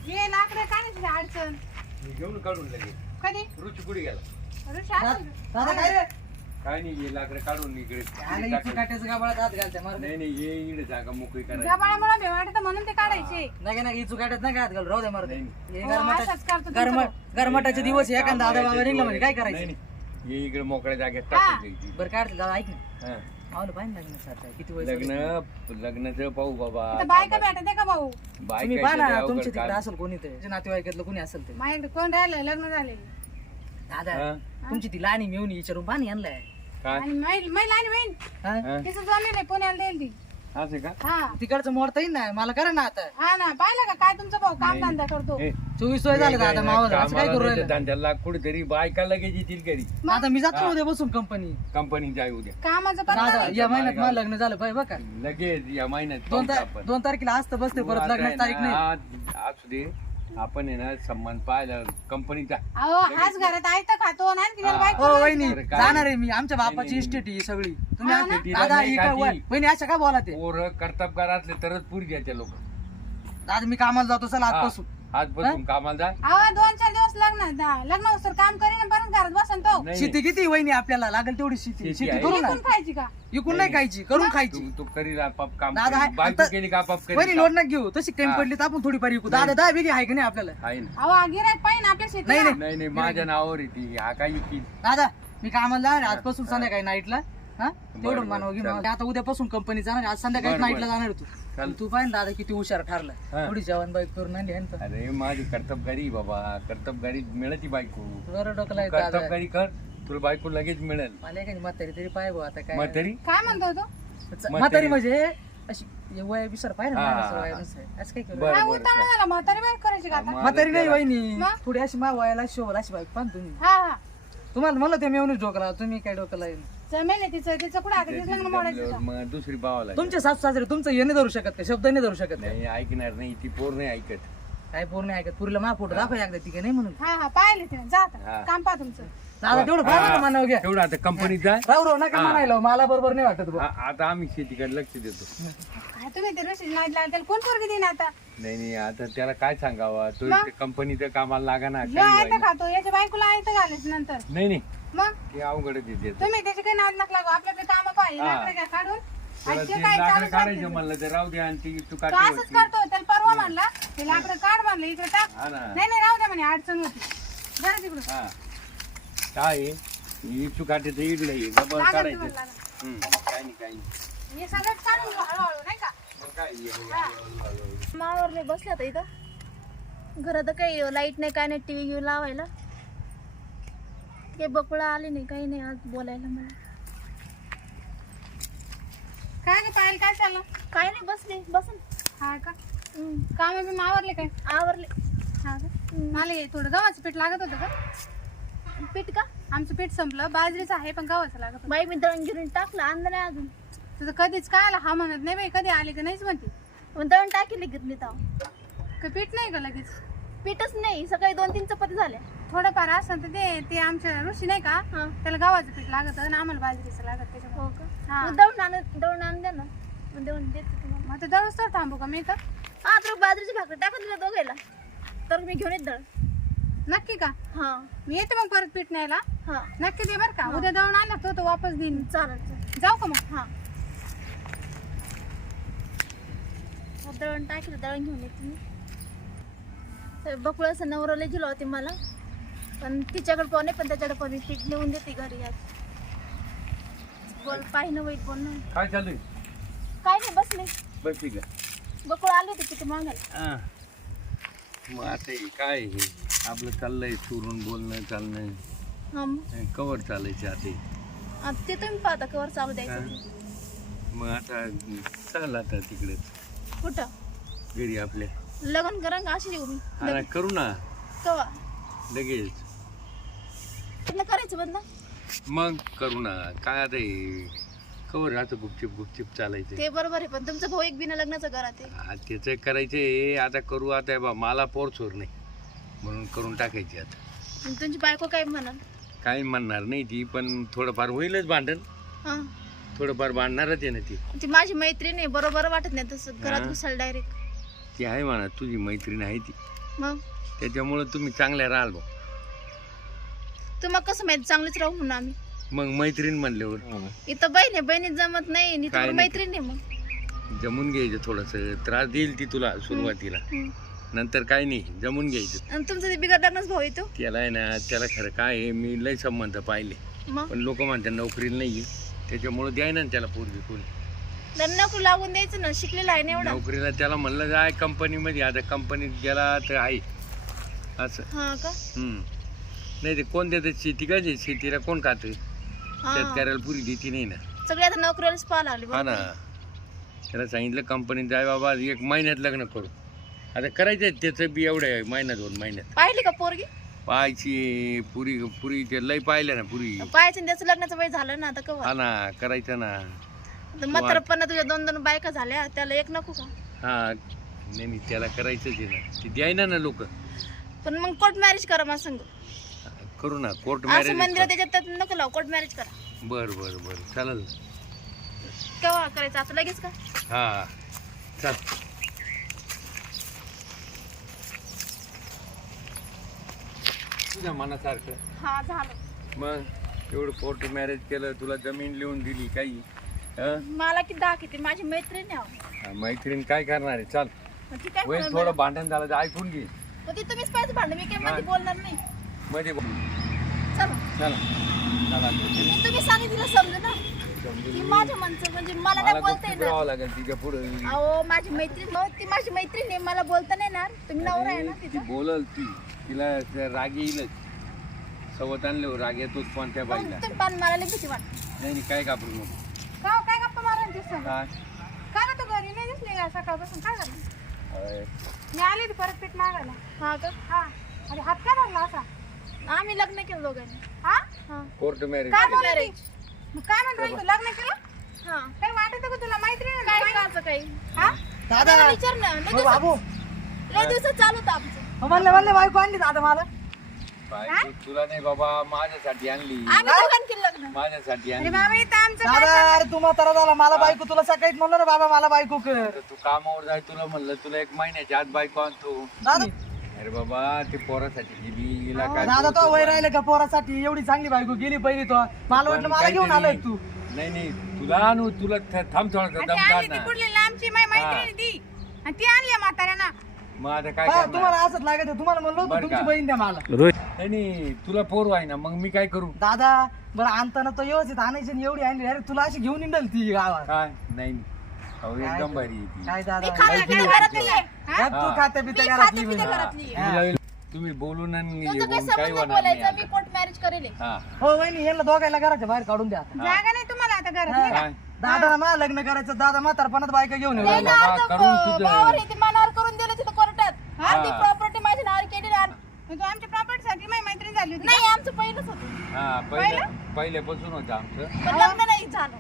ये लाकडं काढायची अडचण मी घेऊन काढून लगेच. कधी रुची कुठे गेला? ऋषी असं दादा काय रे काय नाही ये लाकडं काढून इकडे आले इथे काट्याचं गाबाळात हात घालते मार नाही नाही ये इकडे जागा मोकळी करायची. गबाळामुळे भेव वाटत म्हणून ते काढायचे नाही नाही इचू काट्यात नाही हात घाल राहू दे मार नाही. असंच करतो तुमचं. गरमटाचे दिवस आहे, एखादा दादा बाबा निघला म्हणजे काय नाही करायचं नाही ये इकडे मोकळ्या जागेत हा. टाकून द्यायची. बरं काढते दादा ऐक ना हा. आवलं पाहिजे लग्न सारखं किती वय लग्नाचं पाहू बाबा. इथं बायका भेटत का भाऊ तुम्ही पहा ना तुमच्या तिकडे असेल कोणी ते नातेवाईकातलं कोणी असेल ते माझ्याकडे कोण राहिलं लग्न झालेलं दादा तुमची ती लहानी मिळून विचारून पाणी आणलाय काय आणि महिला आणि बहीण हा? तिचं जमीन आहे पुण्याला देईल ती असं का? हा तिकडचं मोडता येईल ना मला करा ना आता हा ना पाहिलं का काय तुमचा भाऊ काम धंदा करतो ए, 24 वय झालं दादा मावळ असं काय करू कामाला राहिलं धंद्याला कुठेतरी बायका लगेच येतील घरी. आता मी जातो उद्या बसून कंपनी कंपनी जाय उद्या कामाचं पण दादा या महिन्यात मला लग्न झालं पाहिजे बघा लगेच या महिन्यात दोन पाहू आपण. 2 तारखेला असतं बसते तू परत आता लग्नाची तारीख आहे नाही ना, असू दे आपण आहे ना सन्मान पाहायला कंपनीचा. अहो हाच घरात आहे तर खातो ना आणखी त्याला बायको हो नाही. वहिनी अरे काय? जाणार आहे मी आमच्या बापाची इस्टेट ही सगळी तुम्ही हा ना? शेतीला दादा नाही ही काय खाती. वहिनी अशा का बोला ते पोरं कर्तबगार असले तरच पुरी द्या लोक. दादा मी कामाला जातो चला आजपासून आजपासून कामाला जा. अहो 2-4 दिवस लग्न होतं काम करीन परत घरात बसन तो नाही, शेती किती वहिनी आपल्याला लागेल तेवढी शेती शेती शेती आहे. करू ना इकून खायची का इकून नाही खायची करून खायची तू करी आपाप काम दादा करी. आहे. बायको आता- केली का आपाप करी वहिनी काम. लोड नाही घेऊ तशी कमी हा. पडली तर आपण थोडी पारी विकू दादा 10 बिघे आहे का नाही आपल्याला आहे ना. अहो गिरायक पाहिजे आपल्या नाही, शेतीला नाही. नाही नाही माझ्या नावावर येते हा काय युक्ती. दादा मी कामाला जाणार आहे आजपासून संध्याकाळी नाईटला हा तेवढं बरं, मानव घे चालेल. आता उद्यापासून कंपनी जाणार आहे. आज संध्याकाळी बरं, नाईटला बरं. जाणार आहे चालेल. तू पाहिजे दादा किती हुशार ठरला हा. थोडी जेवण बाईक करून आणली आहे ना. अरे माझी कर्तबगारी बाबा कर्तबगारी मिळती बायको. बरं डोकं आहे दादा कर्तबगारी कर तुला बायको लगेच मिळेल. मला एखादी म्हातारी तरी पाय भाऊ आता काय मग तरी काय म्हणतो तो म्हातारी म्हणजे अशी वय विसर पाहिजे हा, ना हा, वयानुसार. असं काय करू बरं, काय बरं, उतावळा झाला म्हातारी बाहेर करायची का आता मग म्हातारी नाही त्याला- वहिनी मग? थोडी अशी मा वयाला शोभल अशी बाईक पण तुम्ही हा हा तुम्हाला मला ते मेवणीच डोकला तुम्ही काय डोकला जमेल आहे तिचं कुठं आता तिचं लग्न मोडायचं जमल्यावर का? मग दुसरी पाहावं लागेल. तुमचे सासू सासरे तुमचं हे नाही धरू शकत का शब्द नाही धरू शकत का? नाही ऐकणार नाही ती पोर नाही ऐकत. काय पूर्ण ऐकत पुरीला मा फोटो दाखवा एकदा ती काय नाही म्हणून हा हा पाहिले तिने जा हा. आता काम पहा तुमचं दादा तेवढं पाहिजे मानव घ्या तेवढं आता कंपनीत जा. राहू राहू नका हा. म्हणायला मला बरोबर नाही वाटत बुवा. आता आम्ही शेतीकडे लक्ष देतो. काय तुम्ही ते रशीद नाही लागेल त्याला कोण पोरगी देईन आता नाही नाही आता त्याला काय सांगावा तो मग? कंपनीचं कामाला लागा ना जो आहे तर खातो याच्या बायकोला आहे तर घालायचं नंतर नाही नाही मग ते अवघडच येते. तुम्ही त्याची काही नाद नका लागू आपल्या काम पाहिजे हा. लाकडं घ्या काढून त्याला आणि ते जे काय लाकडं चालूच काढायचं राहते. म्हणलं तर राहू दे आणि ती तू तो असंच काढते करतो त्याला परवा म्हणला ते लाकडं काढ म्हणलं इकडे टाक हा ना नाही राहू द्या म्हणे अडचण होती जरा तिकडून हा काय आहे? ही चुकाटे तर इडलं आहे डबल लागत काढायचं. तुम्हाला. काय नाही काय नाही. हे सगळंच काढून घेऊ हळूहळू नाही का मग काय मावरले बसले आता इथं घरात काही लाईट नाही काय नाही टीव्ही घेऊन लावायला काही बकुळा आले नाही काही नाही आज बोलायला मला काय ग पाहिलं काय चाललं काय नाही बसले बसन हा का काम मी आवरले काय आवरले हा का मला हे थोडं गव्हाचं पीठ लागत होतं का पीठ का आमचं पीठ संपलं बाजरीचं आहे पण गव्हाचं लागत होतं बाई मी दळण गिरून टाकलं आणलं नाही अजून तुझं कधीच काय आला हा म्हणत नाही बाई कधी आले का नाहीच म्हणते मग दळण टाकेली घेतली तर का पीठ नाही का लगेच पीठच नाही सकाळी 2-3 चपाती झाल्या थोडंफार असं तर ते आमच्या ऋषी नाही का हा त्याला गव्हाचं पीठ लागत आणि आम्हाला बाजरीचं लागत त्याच्यामुळे हो का हा. मग दळून आणून द्या ना मग देऊन देते तुम्हाला मग ते दररोज तर थांबू का मी तर हा तर बाजरीची भाकर टाका तुला दोघायला तर मी घेऊन येत दळ नक्की का हा मी येते मग परत पीठ न्यायला हा नक्की दे बरं का उद्या दळून आणलं तो वापस देईन चालेल चालेल जाऊ का मग हा दळण टाकलं दळण घेऊन येते मी बकुळाचं नवरवले दिलं होते मला पण तिच्याकडे पण नाही पण त्याच्याकडे पण मी पीठ नेऊन देते घरी आज बोल पाहिजे वाईट बोल ना काय चालू आहे? काय नाही बसले बस ठीक आहे. बकुळ आले होते तिथे मागायला हा. मग आता हे काय हे आपलं चाललंय चुरून बोलणं चालणं हा मग कवर चालायचे आता हे. आता ते तुम्ही पाहता कवर चालू द्यायचं ते. मग आता चाल आता तिकडे कुठं घरी आपल्या लग्न करा का अशी येऊ मी आता करू ना कवा लगेच तिला करायचं बंद मग करू ना काय आता हे कवर राहतं गुपचिप चालायचं ते बरोबर आहे पण तुमचं भाऊ एक बिना लग्नाचं करा ते त्याचं करायचंय आता करू आता हे बा मला पोर चोर नाही म्हणून करून टाकायची आता आणि तुमची बायको काय म्हणाल काही म्हणणार नाही ती पण थोडंफार होईलच भांडण हा थोडंफार भांडणारच आहे ना ती ती माझी मैत्रीण आहे बरोबर वाटत नाही तसं घरात हा. घुसाल डायरेक्ट ती आहे म्हणा तुझी मैत्रीण आहे ती मग त्याच्यामुळे तुम्ही चांगल्या राहाल भाऊ. तुम्हाला कसं माहिती चांगलीच राहू म्हणून आम्ही. मग मैत्रीण म्हणल्यावर इथं बहिणी जमत नाही आणि काय इथं नाही. मैत्रीण आहे मग. जमून घ्यायचं, थोडस त्रास देईल ती तुला सुरुवातीला, हम्म. नंतर काय नाही, जमून घ्यायचं. आणि तुमचं ते बिगड लग्नच भाऊ येतो त्याला आहे ना, त्याला खरं काय आहे, मी लय संबंध पाहिले, मग पण लोक म्हणतात नोकरीला नाहीये, त्याच्यामुळे द्याय ना त्याला पोरगी कोणी. नको लागून द्यायचं ना, शिकलेला आहे ना एवढा. नोकरीला त्याला म्हणलं जाय कंपनीमध्ये, आता कंपनीत गेला तर आहे असं. हा का? नाही ते कोण देतात शेती, काय ते शेतीला कोण खात, हा. शेतकऱ्याला पुरी देती नाही ना. सगळे आता नोकरीलाच पाहा लागले हा बघ. ना, त्याला सांगितलं कंपनीत जाय बाबा, 1 महिन्यात लग्न करू. आता करायचं त्याचं बी एवढ्या महिन्यात 2 महिन्यात पाहिली का पोरगी? पाहायची पुरी पुरी, ते लय पाहिलं ना पुरी. पाहायचं आणि त्याचं लग्नाचं वय झालं ना आता हा कवा. ना, करायचं ना. म्हातारपणा तुझ्या 2 बायका झाल्या, त्याला एक नको का? हा नाही नाही, त्याला करायचंच आहे ना, ती द्यायना ना लोक. पण मग कोर्ट मॅरेज करा मला सांग. करू ना कोर्ट असं मॅरेज. मंदिरात त्याच्यात नको लाव, कोर्ट मॅरेज करा. बर बर बर, चालेल. केव्हा करायचं, आता लगेच का? हा चल. तुझ्या मनासारखं. हा झालं. मग एवढं कोर्ट मॅरेज केलं, तुला जमीन लिहून दिली, काही मला किती किती माझी मैत्रीण आहे अहो. मैत्रीण काय करणार आहे. चाल मग ती काय वय म्हणणार थोडं मला? भांडण झालं तर ऐकून घे. मग ती तुम्हीच पाहिजे भांडण, मी काय मध्ये बोलणार नाही. मध्ये चला चला चला. तुम्ही सांगितलं समजू ना की माझ्या मनचं, म्हणजे मला नाही बोलता येणार. राहावं लागेल तिच्या पुढे. अहो माझी मैत्रीण, मग ती माझी मैत्रीण आहे, मला बोलता नाही येणार. तुम्ही नवरा आहे ना ती तिचा. बोलल, तिला राग येईलच. सवत आणल्यावर राग येतोच कोणत्या मग बाईला. तुम्ही पान मला लई भीती वाटते. नाही नाही, काय कापरू नको. का काय गप्पा मारून दिसतो काय का ना, तू घरी नाही दिसली का सकाळपासून? काय झालं? अय, मी आली होती परत पीठ मागायला. हा का? हा, अरे हात काय धरला असा? आम्ही लग्न केलं दोघांनी. हा, हा. Court marriage. काय बोलत मॅरेज. होती? मग काय म्हणतो तू, लग्न केलं? हा. काही वाटत का तुला मैत्रीण काय आहे? काचं काही? हा, दादा मला विचार ना. हो बाबू, लय दिवसात चालू होतं आमचं. म्हणले बायको आणली दादा मला. बायको तुला नाही बाबा, माझ्यासाठी आणली. आम्ही दोघांनी केलं लग्न. माझ्यासाठी अरे आणली. बाबा इथं आमचं काय दादा अरे तू म्हातारा झाला, मला बायको, तुला सकाळीच म्हणलं ना बाबा मला बायको कर. तर तू कामावर जाय, तुला म्हणलं तुला 1 महिन्याच्या आत बायको आणतो. दादा अरे बाबा, ते पोरासाठी गेली, हिला काय दादा तो बोलतो वय बाई? राहिले का पोरासाठी? एवढी चांगली बायको गेली पहिली तो. मला वाटलं पण मला घेऊन काहीतरी- आलोय तू. नाही नाही, तुला आणू, तुला थांब थोडा दम ती काढ आली ती ना. कुठली लांबची मैत्रीण ती, आणि ती आणली म्हाताऱ्यानं. मग आता काय पहा, करणार? तुम्हाला असंच लागत आहे. तुम्हाला म्हणलो होतं बरं तुमची का? बहीण द्या मला. नाही नाही, तुला पोर आहे ना, मग मी काय करू? दादा बरं आणताना तो व्यवस्थित आणायची आणि एवढी आणली. अरे तुला अशी घेऊन इंडल ती गावात. काय नाही नाही. अहो, एकदम भारी आहे ती. काय दादा मी खाते पिते घरातली आहे. यात तू खाते पिते मी घरातली खाते पिते म्हणजे. घरातली आहे. तुम्ही बोलून आणि तुमचं काही येऊन काही संबंध होणार नाही बोलायचं, मी आता. कोर्ट मॅरेज करेल. हा हो वहिनी यांना दोघायला घराच्या बाहेर काढून द्या. जागा नाही तुम्हाला आता घरात. काय दादा मला लग्न करायचं. दादा म्हातारपणात बायका घेऊन येऊ राहिला. बाबा, करून तुझं. भावावर येते, मनावर करून दिलं तिथं कोर्टात. हा. अर्धी प्रॉपर्टी माझ्या नावावर केली ना. मग तू आमच्या प्रॉपर्टीसाठी मैत्रीण झाली होती. नाही आमचं पहिलंच होतं, हा पहिल्यापासून होतं आमचं. पण लग्न नाही झालं.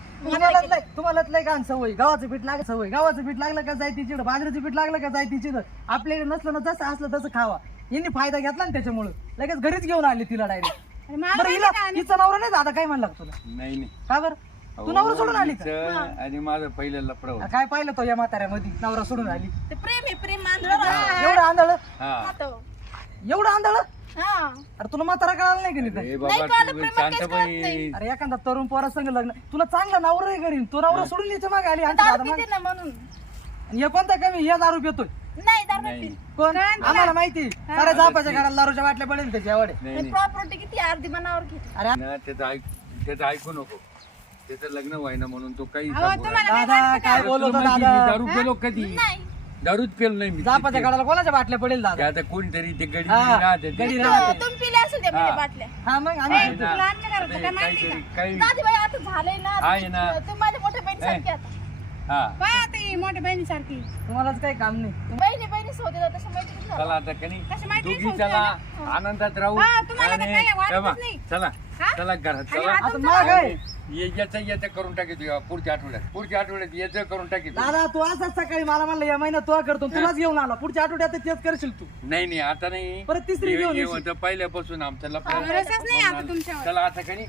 तुम्हालाच लय घाण सवय. गव्हाचं पीठ लागलं सवय. गव्हाचं पीठ लागलं का जायती चिड, बाजरीचं पीठ लागलं का जायती चिड. आपल्याकडे नसलं ना, जसं असलं तसं खावा. यांनी फायदा घेतला ना त्याच्यामुळे लगेच घरीच घेऊन आली तिला डायरेक्ट. अरे मला बरं हिला माहिती का? हिचा नवरा नाही दादा काय म्हणला तुला? नाही नाही. का बरं तू नवरा सोडून आली का? हिचं आणि माझं पहिलं लफडं होतं. काय पाहिलं तो या म्हाताऱ्यामध्ये नवरा सोडून आली? ते प्रेम आहे, प्रेम आंधळं एवढं आंधळ, हा राहतं. एवढं आंधळ. हा. अरे तुला म्हातारा कळालं नाही की नाही? अरे नाही बाबा, कळलं, तू प्रेमात काहीच शांत कळत बाई. नाही. अरे एखादा तरुण पोरा संग लग्न, तुला चांगला नवरा आहे घरी, तो नवरा सोडून याच्या मागे आली. आणि दारू दादा पिते ना म्हणून. मागे. हे कोणता कमी? हे दारू पितोय नाही दारू नाही पिते. कोण? आम्हाला माहिती. साऱ्या जापाच्या गाड्याला दारूच्या बाटल्या पडेल त्याची आवड आहे. नाही नाही. प्रॉपर्टी किती अर्धी मनावर घेते. अरे ना, त्याचं ऐकू नको. त्याचं लग्न व्हायना म्हणून तो काही अहो, सांगू तुम्हाला राहिला. नाही दादा माहिती काय का? बोलतो तुला माहिती दादा? मी दारू पेलो कधी? नाही दारूच पेलो नाही मी. जापाच्या गाड्याला कोणाच्या बाटल्या पडेल ते दादा? आता कोणीतरी ते गडी हा, राहते ते. गडी तो राहते. तुम्ही पिले असेल त्या हा. पिले बाटल्या. हा मग ए, आम्ही तुला आमच्या घरात ते काय माहिती काहीतरी काही दादीबाई आता झालंय ना, आहे ना. तुम्ही माझ्या मोठ्या बहिणीसारखी आता. हा. काय आता ही मोठ्या बहिणीसारखी? तुम्हालाच काही काम नाही. बहिणीच होते तशा मैत्रिणी झाल्या. चला आता कनी कशी मैत्रीण दोघी संस्था चला आनंदात राहू. हा, तुम्हाला तर आणि काही वाटतच तेव्हा, नाही. चला हा? चला घरात आणि चला. आता आता माग आहे. याचं करून टाकी पुढच्या आठवड्यात याचं करून टाकी दादा तू असाच सकाळी मला म्हणलं या महिन्यात तू करतो, तुलाच घेऊन आला. पुढच्या आठवड्यात तेच करशील तू. नाही नाही आता नाही. परत तिसरी घेऊन येशील. होतं पहिल्यापासून आमचं भरोसाच नाही आता तुमच्यावर. चला आता कनी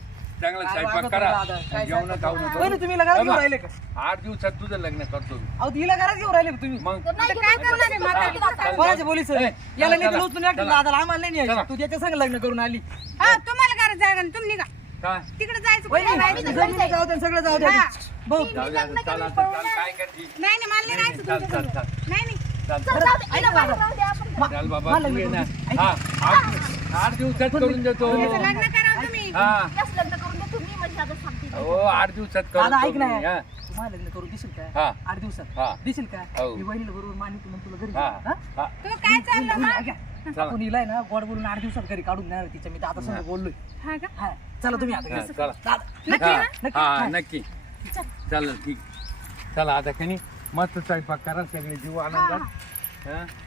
चांगला काय स्वयंपाक वागत करा दादा, काय जेवण स्वयंपाक खाऊ करा? वहिनी, तुम्ही घरात घेऊन राहिले का 8 दिवसात तुझं लग्न करतो मी. अहो तिला घरात घेऊन राहिले का तुम्ही मग तर नाही काय करणार आहे म्हातारी? कोणाचे पोलीस ए, याला चला, नाही उचलून चला. एकटं दादाला आम्हाला नाही चला. न्यायचं. तू त्याच्या संग लग्न करून आली हा तुम्हाला घरात जायला नाही, तुम्ही निघा काय तिकडे जायचं वहिनी, कुठे राहायचं? जमिनी जाऊ दे, सगळं जाऊ दे हा. भाऊ जाऊ दे, आता चला, आता चल, काय करते नाही नाही मला नाही राहायचं चल तुमच्याकडे. चल चल नाही नाही चल चल, जाऊ दे, हिला बाहेर राहू दे आपण. चल बाबा मला तू ये लग्न ना करून दे. हा 8 दिवसात करून देतो त्याचं लग्न करा तुम्ही. हा याच लग्न करून दे तुम्ही म्हणजे आता सांगते. हो 8 दिवसात दादा करतो ऐक ना मी, हा. तुम्हाला लग्न करून दिसेल हा. का 8 दिवसात हा. दिसेल का हो. मी वहिनीला बरोबर मानित म्हणून तुला घरी हा घेऊन, हा? हा तुला काय चाललं मग? ऐका, चला. आपण हिलाय ना गोड बोलून 8 दिवसात घरी काढून देणार तिच्या मी तर आता समोर बोललोय हा का? हा चला तुम्ही आता हा, घरी. चला. दादा, नक्की हा, ना? नक्की? हा हा. नक्की चालेल ठीक चला आता कनी मस्त स्वयंपाक करा सगळे जीव आनंदात हा